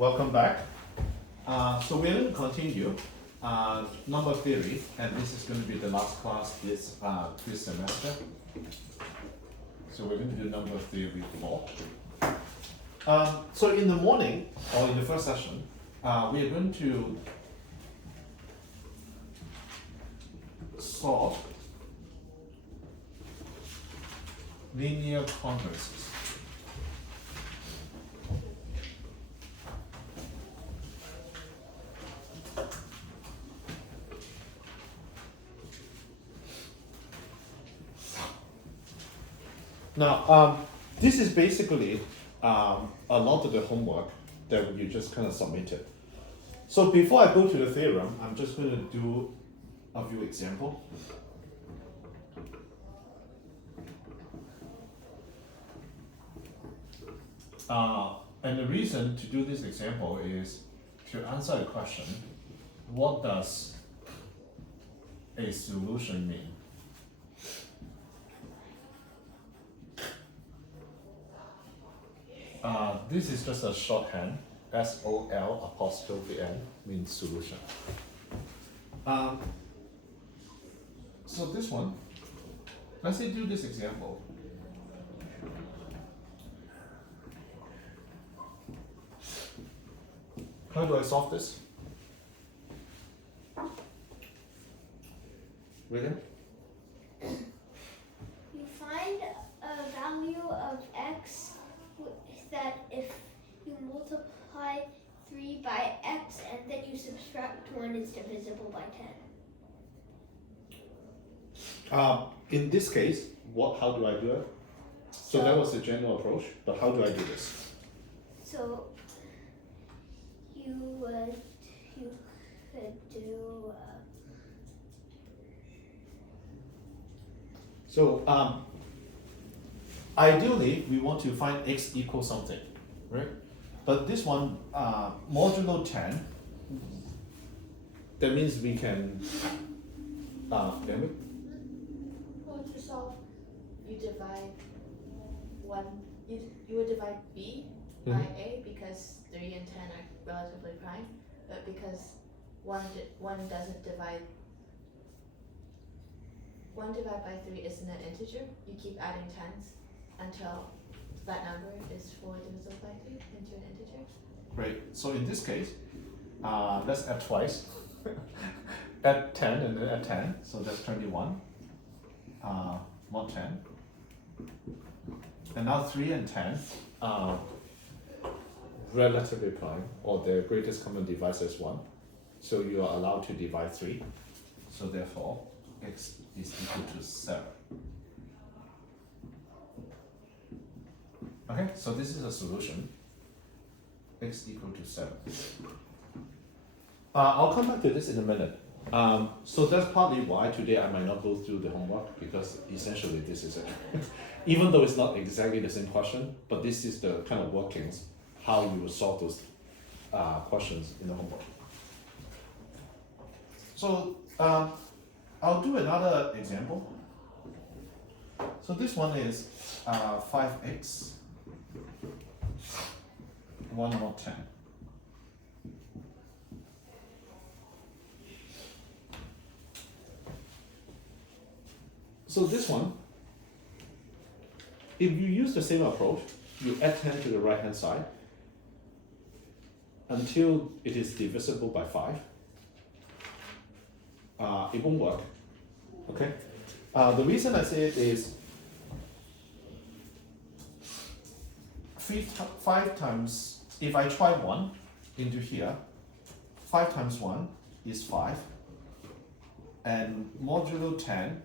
Welcome back. So we're going to continue number theory, and this is going to be the last class this semester. So we're going to do number theory 4. So in the morning, or in the first session, we are going to solve linear congruences. Now, this is basically a lot of the homework that you just kind of submitted. So before I go to the theorem, I'm just going to do a few examples. And the reason to do this example is to answer a question: what does a solution mean? This is just a shorthand. SOL' means solution. So this one, let's say do this example. How do I solve this? William? You find a value of x that if you multiply 3 by x and then you subtract 1 is divisible by 10. In this case, how do I do it? So that was the general approach, but how do I do this? So you could do So ideally, we want to find x equals something, right? But this one, modulo 10, that means we can, Well, to solve, you divide you would divide b by a because 3 and 10 are relatively prime, but because one doesn't divide, 1 divided by 3 isn't an integer, you keep adding tens until that number is fully divisible by 3 into an integer. Great. So in this case, let's add twice. Add 10 and then add 10, so that's 21. Mod 10. And now 3 and 10 are relatively prime, or their greatest common divisor is 1. So you are allowed to divide 3. So therefore, x is equal to 7. Okay, so this is a solution. X equal to 7. I'll come back to this in a minute. So that's partly why today I might not go through the homework, because essentially this is it. Even though it's not exactly the same question, but this is the kind of workings, how you will solve those questions in the homework. So I'll do another example. So this one is 5x 1 mod 10. So this one, if you use the same approach, you add 10 to the right hand side until it is divisible by 5. It won't work. Okay? The reason I say it is 5 times, if I try 1 into here, 5 times 1 is 5, and modulo 10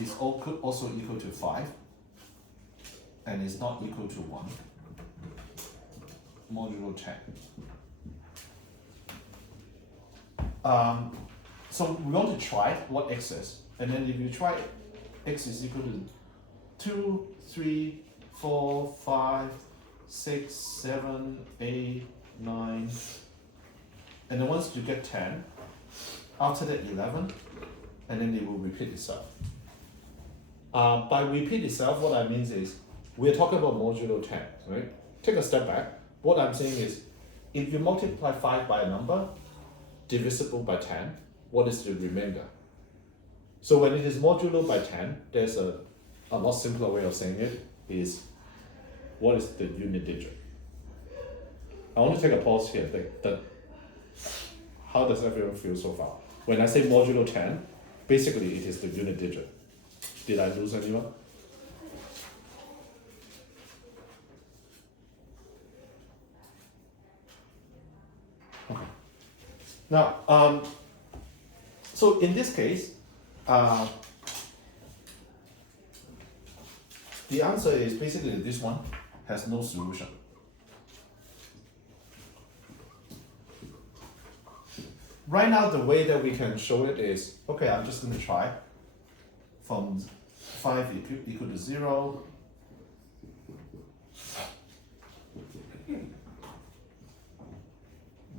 is also equal to 5, and is not equal to 1, modulo 10. So we want to try what x is, and then if you try it, x is equal to 2, 3, 4, 5, 6, 7, 8, 9, and then once you get 10, after that 11, and then it will repeat itself. By repeat itself, what I mean is, we're talking about modulo 10, right? Take a step back. What I'm saying is, if you multiply 5 by a number divisible by 10, what is the remainder? So when it is modulo by 10, there's a lot simpler way of saying it is, what is the unit digit? I want to take a pause here. How does everyone feel so far? When I say modulo 10, basically it is the unit digit. Did I lose anyone? Okay. Now, so in this case, the answer is basically this one has no solution. Right now, the way that we can show it is, okay, I'm just going to try from 5 equal to 0.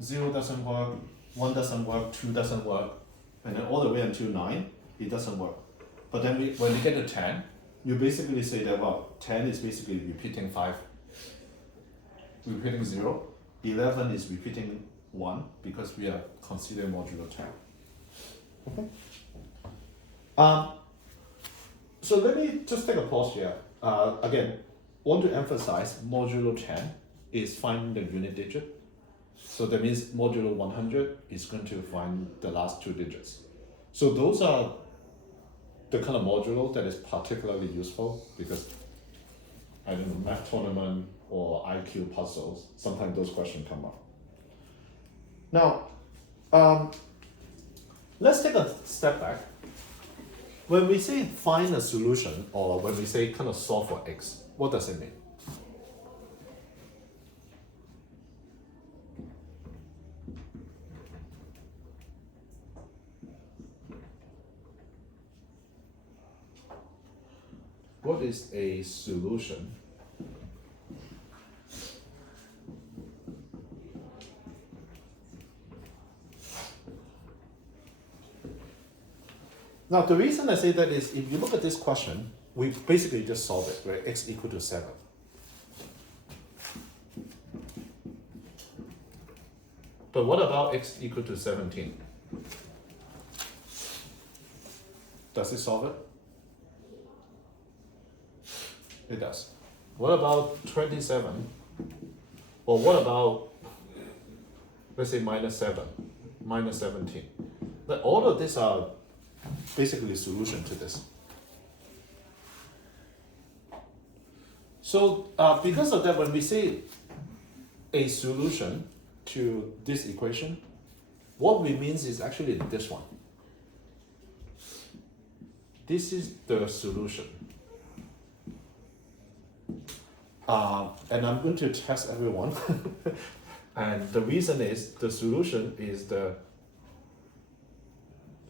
Zero doesn't work, 1 doesn't work, 2 doesn't work, and then all the way until 9, it doesn't work. But then when we get to 10, you basically say that, well, 10 is basically repeating 5, repeating 0, 11 is repeating 1, because we are considering modulo 10. Okay. So let me just take a pause here. Again, want to emphasize modulo 10 is finding the unit digit. So that means modulo 100 is going to find the last 2 digits. So those are the kind of modulo that is particularly useful because, I don't know, math tournament or IQ puzzles, sometimes those questions come up. Now, let's take a step back. When we say find a solution, or when we say kind of solve for x, what does it mean? What is a solution? Now, the reason I say that is, if you look at this question, we basically just solve it, right? X equal to 7. But what about x equal to 17? Does it solve it? It does. What about 27? Or what about, let's say, minus 7, minus 17? But all of these are basically a solution to this. So because of that, when we say a solution to this equation, what we mean is actually this one. This is the solution. And I'm going to test everyone. And the reason is the solution is the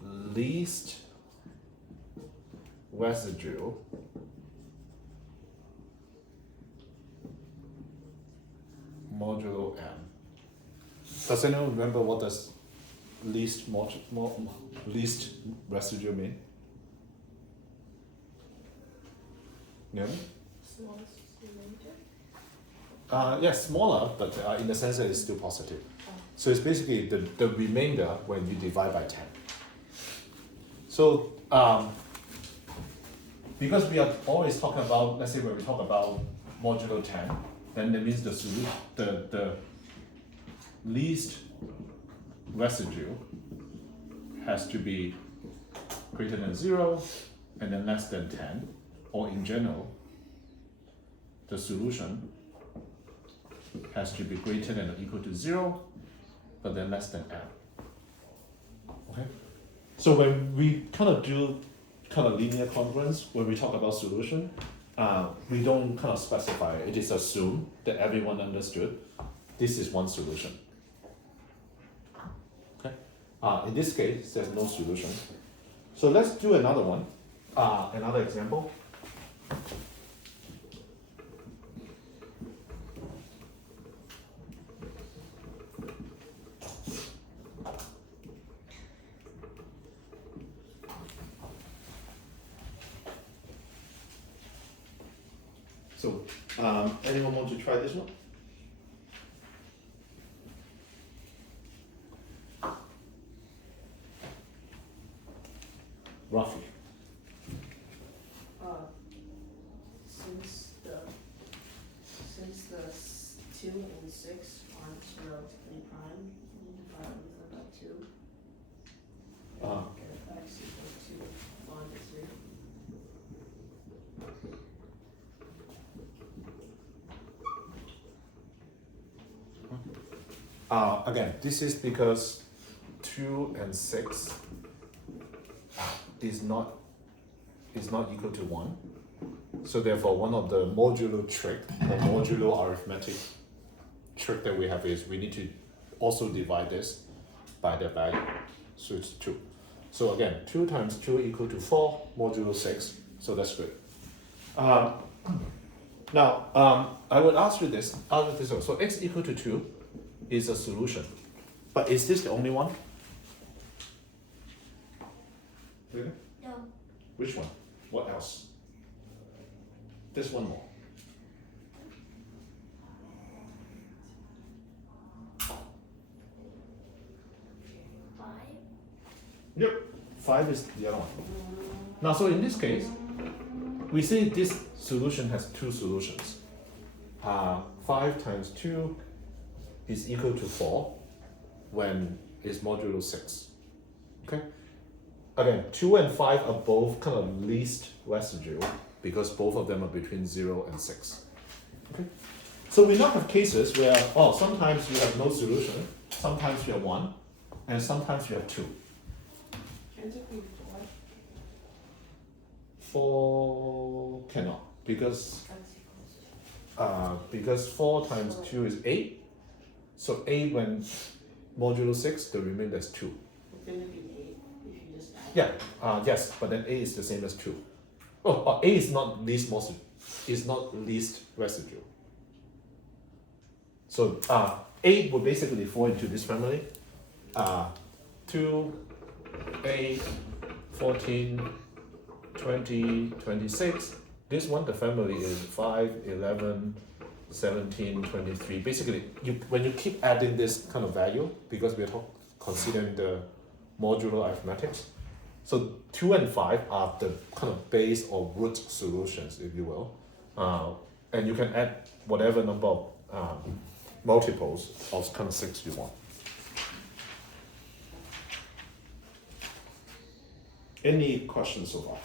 least residue modulo n. Does anyone remember what does least residue mean? Yeah? Smallest remainder? Yes, smaller, but in the sense that it's still positive. Oh. So it's basically the remainder when you divide by 10. So because we are always talking about, let's say when we talk about modulo 10, then that means the solution, the least residue has to be greater than 0 and then less than 10, or in general, the solution has to be greater than or equal to 0, but then less than n. Okay? So when we kind of do kind of linear congruence, when we talk about solution, we don't kind of specify it. It is assumed that everyone understood this is one solution. Okay? In this case, there's no solution. So let's do another one, another example. So, anyone want to try this one? roughly? Since the 2 and 6 aren't relatively prime, we divide them by 2. Get x equals 2 1 to 3. Again, this is because 2 and 6 is not equal to 1. So therefore, one of the modulo trick or modulo arithmetic trick that we have is we need to also divide this by the value. So it's 2. So again, 2 times 2 equal to 4 modulo 6. So that's good. Now, I would ask you this. So x equal to 2 is a solution. But is this the only one? Really? No. Which one? What else? There's one more. Five. Yep. 5 is the other one. Now, so in this case, we see this solution has two solutions. 5 times 2 is equal to 4 when it's modulo 6. Okay? Again, 2 and 5 are both kind of least residual because both of them are between 0 and 6. Okay? So we now have cases where, sometimes you have no solution, sometimes you have 1, and sometimes you have 2. Can't it be 4 cannot because x equals 2? because 4 times 2 is 8. So 8 when modulo 6, the remainder is 2. Wouldn't it be 8 if you just add? Yeah, yes, but then 8 is the same as 2. Oh, 8 is not least residual. So 8 would basically fall into this family. 2, 8, 14, 20, 26. This one, the family is 5, 11, 17, 23. Basically, when you keep adding this kind of value, because we're considering the modular arithmetics, so 2 and 5 are the kind of base or root solutions, if you will. And you can add whatever number of multiples of kind of 6 you want. Any questions so far?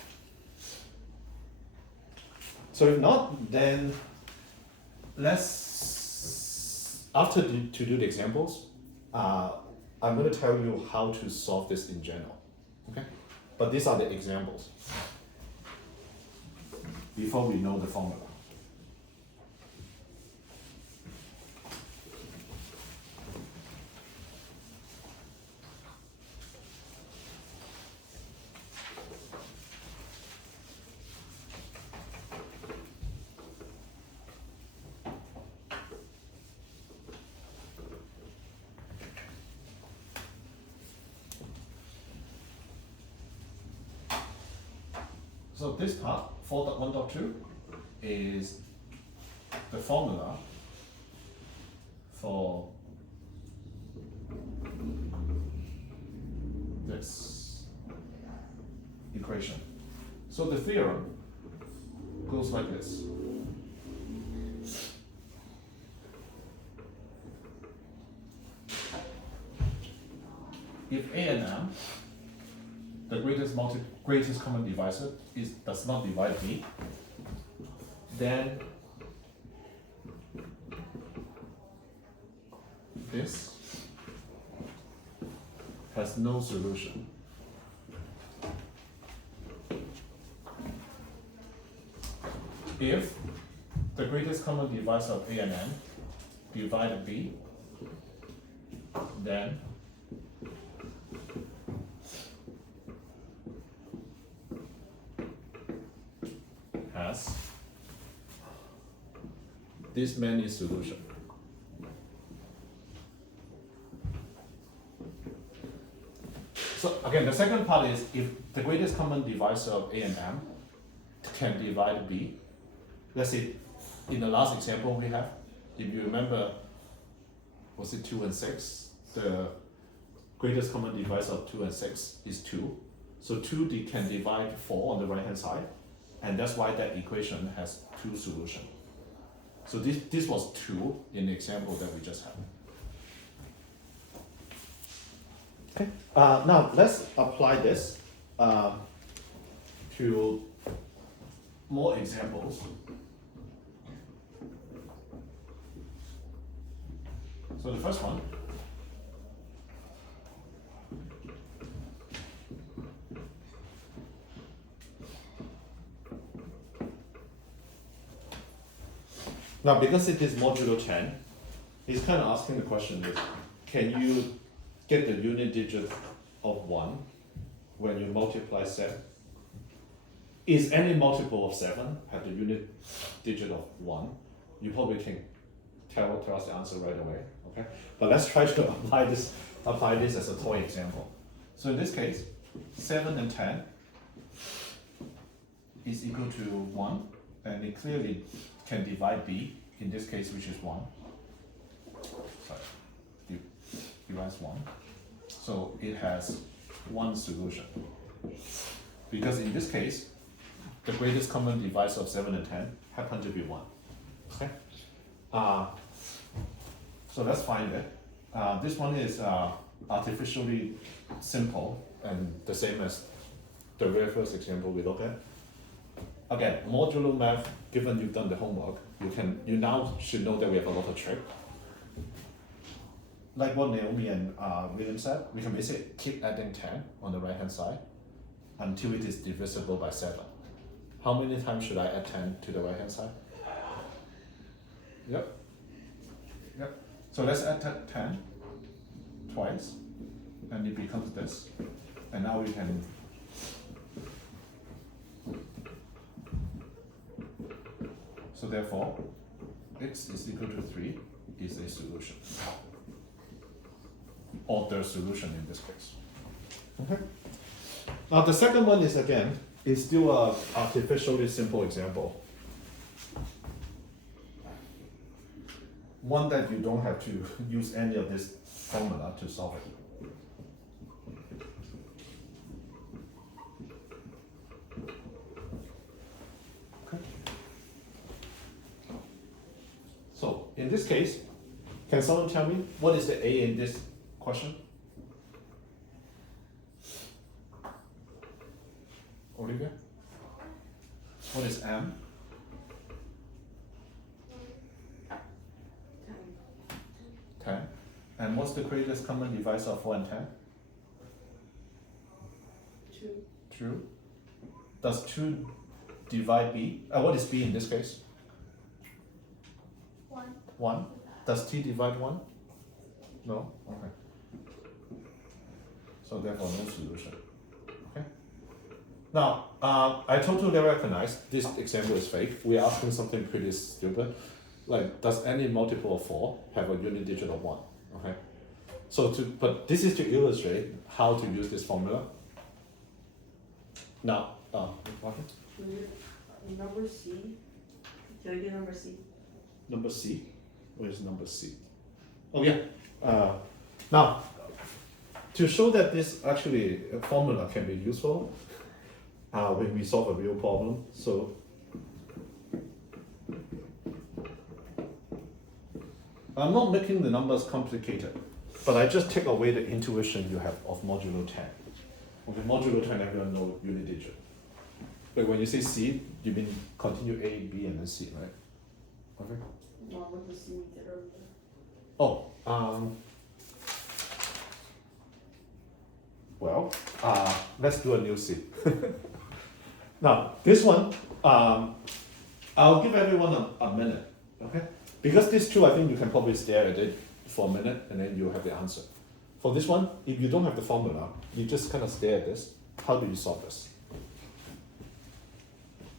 So if not, then let's, after to do the examples, I'm going to tell you how to solve this in general, okay? But these are the examples before we know the formula. So this part, 4.1.2, is the formula for this equation. So the theorem goes like this. If A and M, the greatest common divisor does not divide B, then this has no solution. If the greatest common divisor of A and M divide B, then has this many solution. So again, the second part is if the greatest common divisor of A and M can divide B. Let's say in the last example we have, if you remember, was it 2 and 6? The greatest common divisor of 2 and 6 is 2. So 2 can divide 4 on the right hand side, and that's why that equation has 2 solutions. So this was 2 in the example that we just had. Okay. Now let's apply this to more examples. So the first one. Now, because it is modulo 10, he's kind of asking the question is, can you get the unit digit of 1 when you multiply 7? Is any multiple of 7 have the unit digit of 1? You probably can tell us the answer right away, okay? But let's try to apply this as a toy example. So in this case, 7 and 10 is equal to 1, and it clearly can divide b, in this case, which is 1. Sorry, divides 1. So it has one solution. Because in this case, the greatest common divisor of 7 and 10 happen to be 1. Okay? So let's find it. This one is artificially simple and the same as the very first example we look at. Again, modulo math, given you've done the homework, you now should know that we have a lot of trick. Like what Naomi and William said, we can basically keep adding 10 on the right hand side until it is divisible by 7. How many times should I add 10 to the right hand side? Yep. So let's add 10 twice, and it becomes this. And now we can so therefore, x is equal to 3 is a solution. Or the solution in this case. Okay. Now the second one is still an artificially simple example. One that you don't have to use any of this formula to solve it. Okay. So in this case, can someone tell me what is the A in this question? Olivia? What is M? 10. And what's the greatest common divisor of 4 and 10? 2. True. Does 2 divide B? What is B in this case? 1. 1. Does T divide 1? No? Okay. So therefore no solution. Okay. Now, I totally recognize this example is fake. We're asking something pretty stupid. Like, does any multiple of 4 have a unit digit of 1? Okay. But this is to illustrate how to use this formula. Now, what? Number C. Can I get number C? Number C? Where's number C? Oh yeah. Now, to show that this actually formula can be useful when we solve a real problem, so I'm not making the numbers complicated, but I just take away the intuition you have of modulo 10. Okay, modulo 10 everyone knows unit digit. But when you say C, you mean continue A, B, and then C, right? Okay. No, with the C we did earlier. Oh, well, let's do a new C. Now, this one, I'll give everyone a minute, okay? Because these two, I think you can probably stare at it for a minute and then you'll have the answer. For this one, if you don't have the formula, you just kind of stare at this. How do you solve this?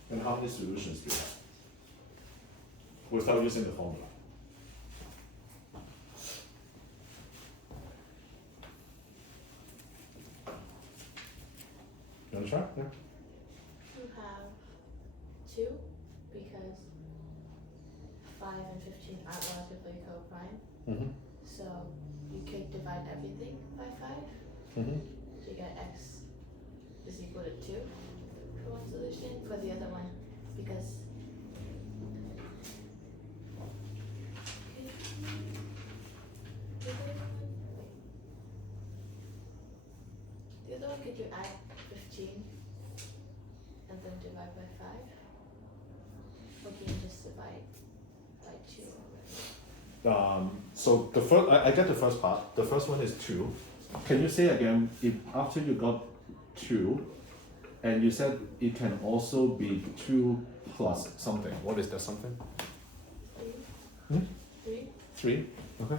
And how many solutions do you have? Without using the formula. You want to try? Yeah. You have 2 because 5 and 15 aren't logically co-prime. Mm-hmm. So you could divide everything by 5. Mm-hmm. So you get x is equal to 2 for one solution. For the other one, because the other one, could you add 15 and then divide by 5? Or can you just divide by 2 already? So the first, I get the first part. The first one is 2. Can you say again, if after you got 2, and you said it can also be 2 plus something. What is that something? 3. Hmm? 3. 3? Okay.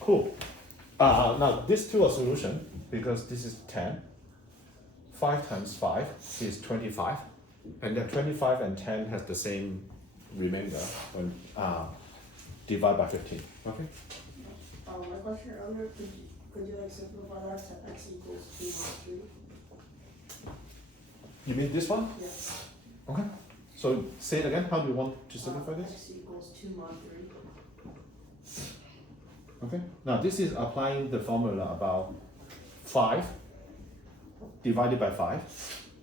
Cool. Now, these two are solution because this is 10. 5 times 5 is 25. And then 25 and 10 has the same remainder when divide by 15. Okay? My question earlier, could you like simplify that to x equals 2 minus 3? You mean this one? Yes. Okay. So say it again. How do you want to simplify this? X equals 2 mod 3. Okay. Now this is applying the formula about 5 divided by 5,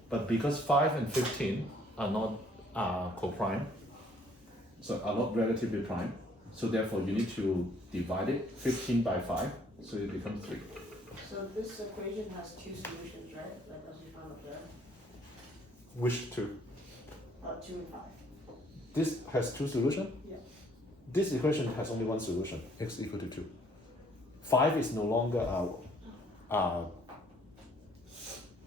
but because 5 and 15 are not coprime, so are not relatively prime, so therefore you need to divide it 15 by 5, so it becomes 3. So this equation has 2 solutions, right? Like as we found up there. Which 2? 2 and 5. This has 2 solutions? Yeah. This equation has only one solution, x equal to 2. 5 is no longer kind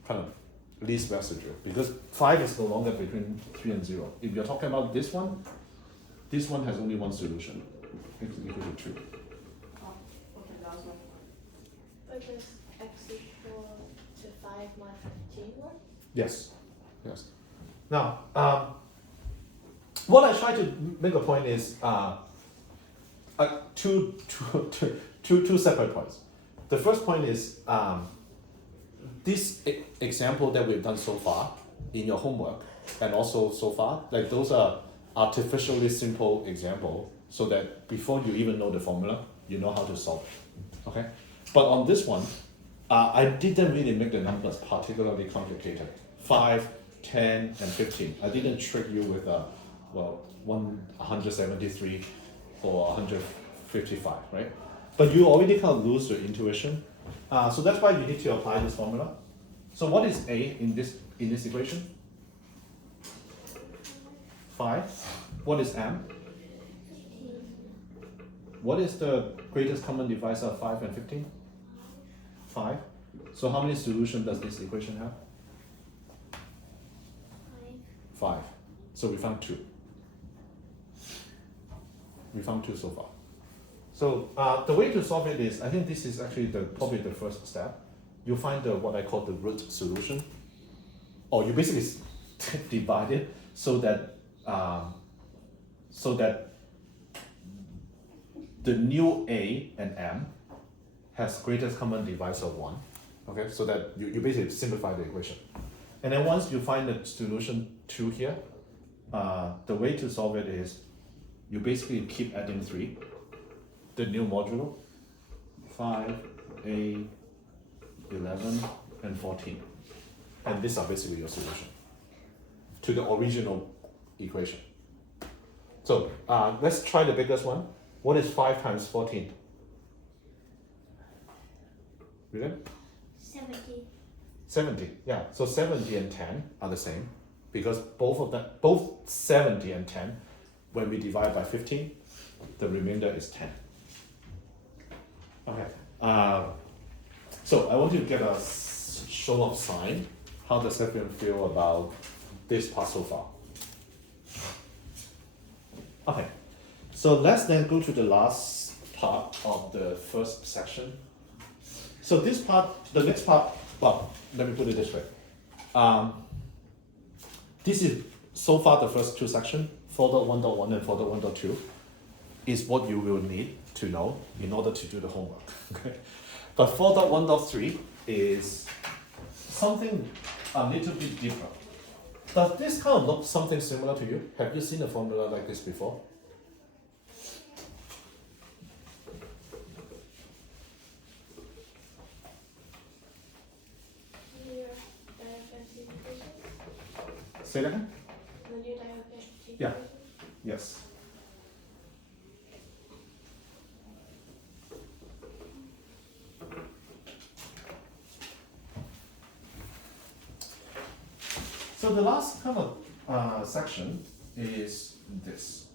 of least residue because 5 is no longer between 3 and 0. If you're talking about this one has only one solution, x equal to 2. Oh, okay, that was my point. But does x equal to 5 mod 15 work? Yes, yes. Now, what I try to make a point is two separate points. The first point is this example that we've done so far in your homework and also so far, like those are artificially simple example so that before you even know the formula, you know how to solve it, okay? But on this one, I didn't really make the numbers particularly complicated. 5, 10, and 15. I didn't trick you with 173 or 155, right? But you already kind of lose your intuition. So that's why you need to apply this formula. So what is A in this equation? 5. What is M? 15. What is the greatest common divisor of 5 and 15? 5. So how many solutions does this equation have? 5. So we found 2. We found 2 so far. So the way to solve it is, I think this is actually probably the first step. You find what I call the root solution, or you basically divide it so that the new A and M has greatest common divisor 1. Okay, so that you basically simplify the equation. And then once you find the solution 2 here, the way to solve it is you basically keep adding 3. The new modulo, 5, 8, 11, and 14. And these are basically your solution to the original equation. So let's try the biggest one. What is 5 times 14? Really? 70. 70, yeah. So 70 and 10 are the same because both 70 and 10, when we divide by 15, the remainder is 10. Okay. So I want you to get a show of sign. How does everyone feel about this part so far? Okay. So let's then go to the last part of the first section. So this part, the next part, well, let me put it this way. This is so far the first 2 sections, 4.1.1 and 4.1.2, is what you will need to know in order to do the homework. Okay? But 4.1.3 is something a little bit deeper. Does this kind of look something similar to you? Have you seen a formula like this before? Say that again? The new diagonal. Yeah. Yes. So the last kind of section is this.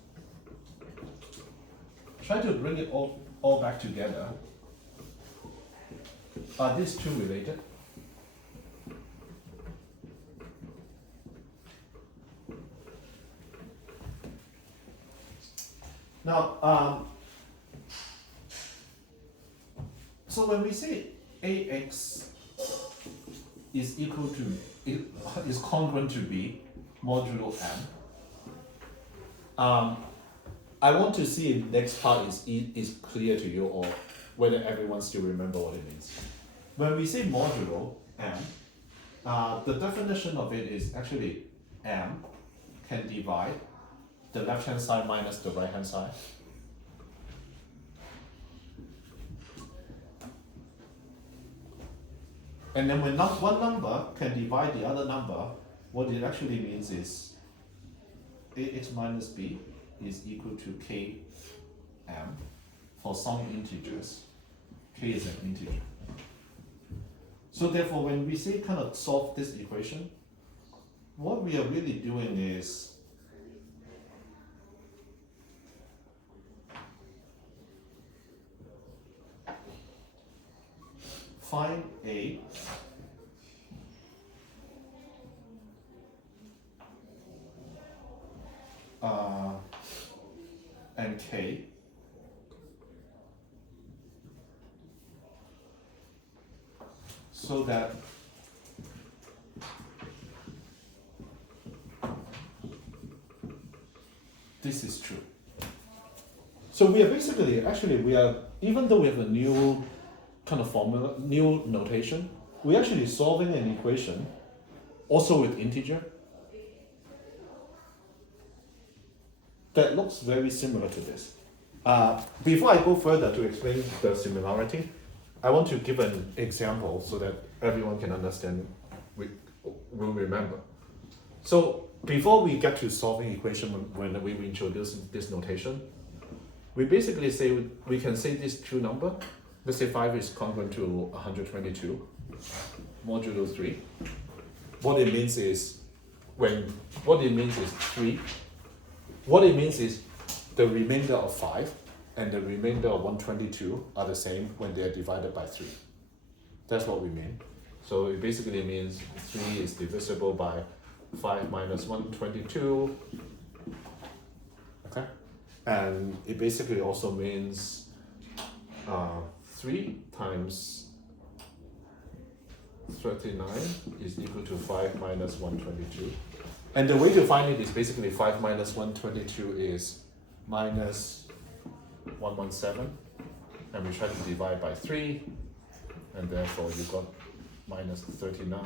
Try to bring it all back together. Are these two related? Now, so when we say AX is equal to, is congruent to B modulo M, I want to see if next part is clear to you or whether everyone still remember what it means. When we say modulo M, the definition of it is actually M can divide the left hand side minus the right hand side. And then when one number can divide the other number, what it actually means is ax minus b is equal to km for some integers. K is an integer. So therefore, when we say kind of solve this equation, what we are really doing is find A and K so that this is true. So we are basically, even though we have a new kind of formula, new notation, we're actually solving an equation also with integer that looks very similar to this. Before I go further to explain the similarity, I want to give an example so that everyone can understand, will remember. So before we get to solving equation when we introduce this notation, we basically say, we can say these two numbers. Let's say 5 is congruent to 122 modulo 3. What it means is 3. What it means is the remainder of 5 and the remainder of 122 are the same when they are divided by 3. That's what we mean. So it basically means 3 is divisible by 5 minus 122. Okay? And it basically also means 3 times 39 is equal to 5 minus 122. And the way to find it is basically 5 minus 122 is minus 117. And we try to divide by 3. And therefore you got minus 39.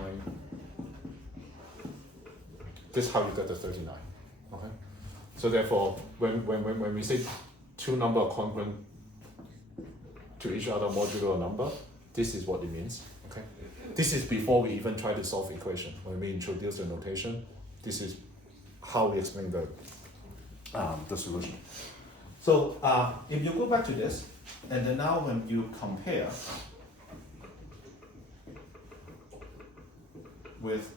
This is how you get the 39. Okay? So therefore, when we say two numbers congruent to each other modulo a number, this is what it means. Okay, this is before we even try to solve equation. When we introduce the notation, this is how we explain the solution. So if you go back to this, and then now when you compare with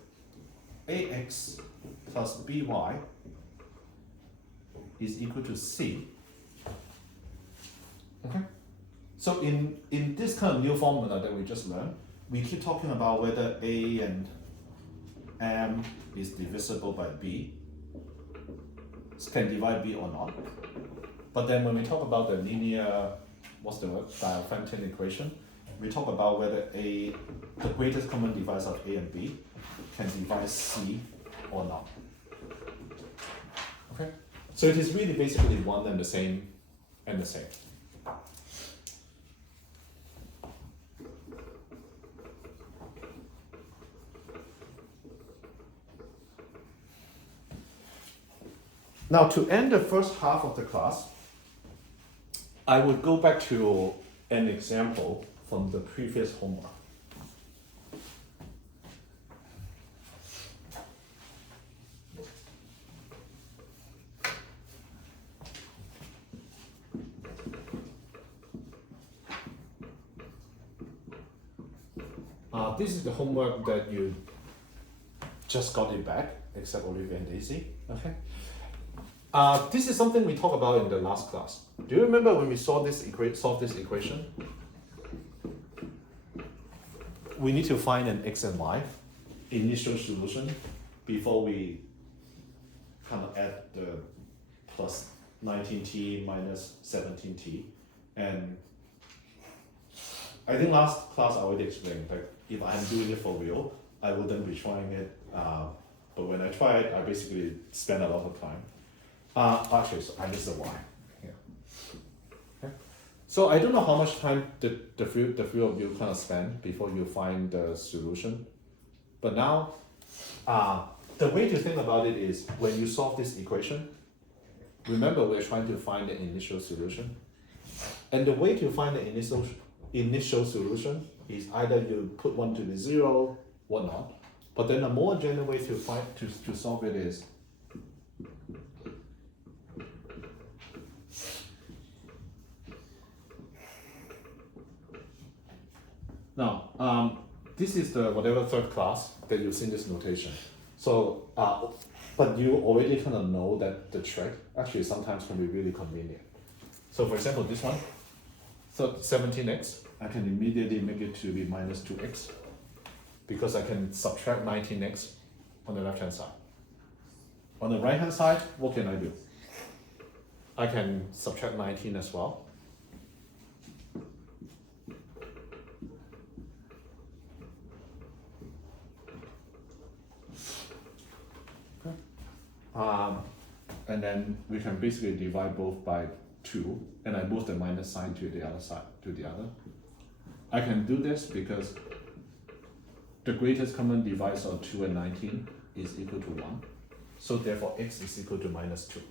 ax plus by is equal to c. Okay. So in this kind of new formula that we just learned, we keep talking about whether a and m is divisible by b, can divide b or not. But then when we talk about the linear, what's the word, Diophantine equation, we talk about whether the greatest common divisor of a and b can divide c or not. Okay. So it is really basically one and the same and the same. Now to end the first half of the class, I would go back to an example from the previous homework. This is the homework that you just got it back, except Olivia and Daisy. Okay. This is something we talked about in the last class. Do you remember when we solved this equation? We need to find an x and y initial solution before we kind of add the plus 19t minus 17t. And I think last class I already explained, like if I'm doing it for real, I wouldn't be trying it. But when I try it, I basically spend a lot of time. Actually, so I missed the y. Yeah. Okay. So I don't know how much time the three of you kind of spend before you find the solution. But now, the way to think about it is when you solve this equation, remember we're trying to find the initial solution. And the way to find the initial solution is either you put 1 to the 0, whatnot. But then a more general way to solve it is now, this is the whatever third class that you've seen this notation. So, but you already kind of know that the trick actually sometimes can be really convenient. So for example, this one, so 17x, I can immediately make it to be minus 2x because I can subtract 19x on the left hand side. On the right hand side, what can I do? I can subtract 19 as well. And then we can basically divide both by 2, and I move the minus sign to the other side, to the other. I can do this because the greatest common divisor of 2 and 19 is equal to 1. So therefore x is equal to minus 2.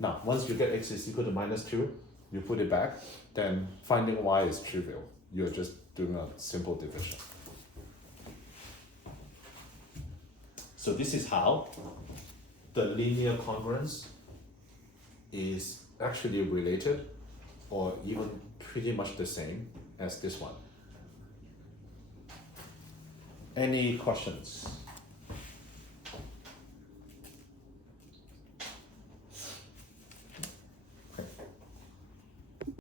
Now, once you get x is equal to minus 2, you put it back, then finding y is trivial. You're just doing a simple division. So this is how the linear congruence is actually related or even pretty much the same as this one. Any questions?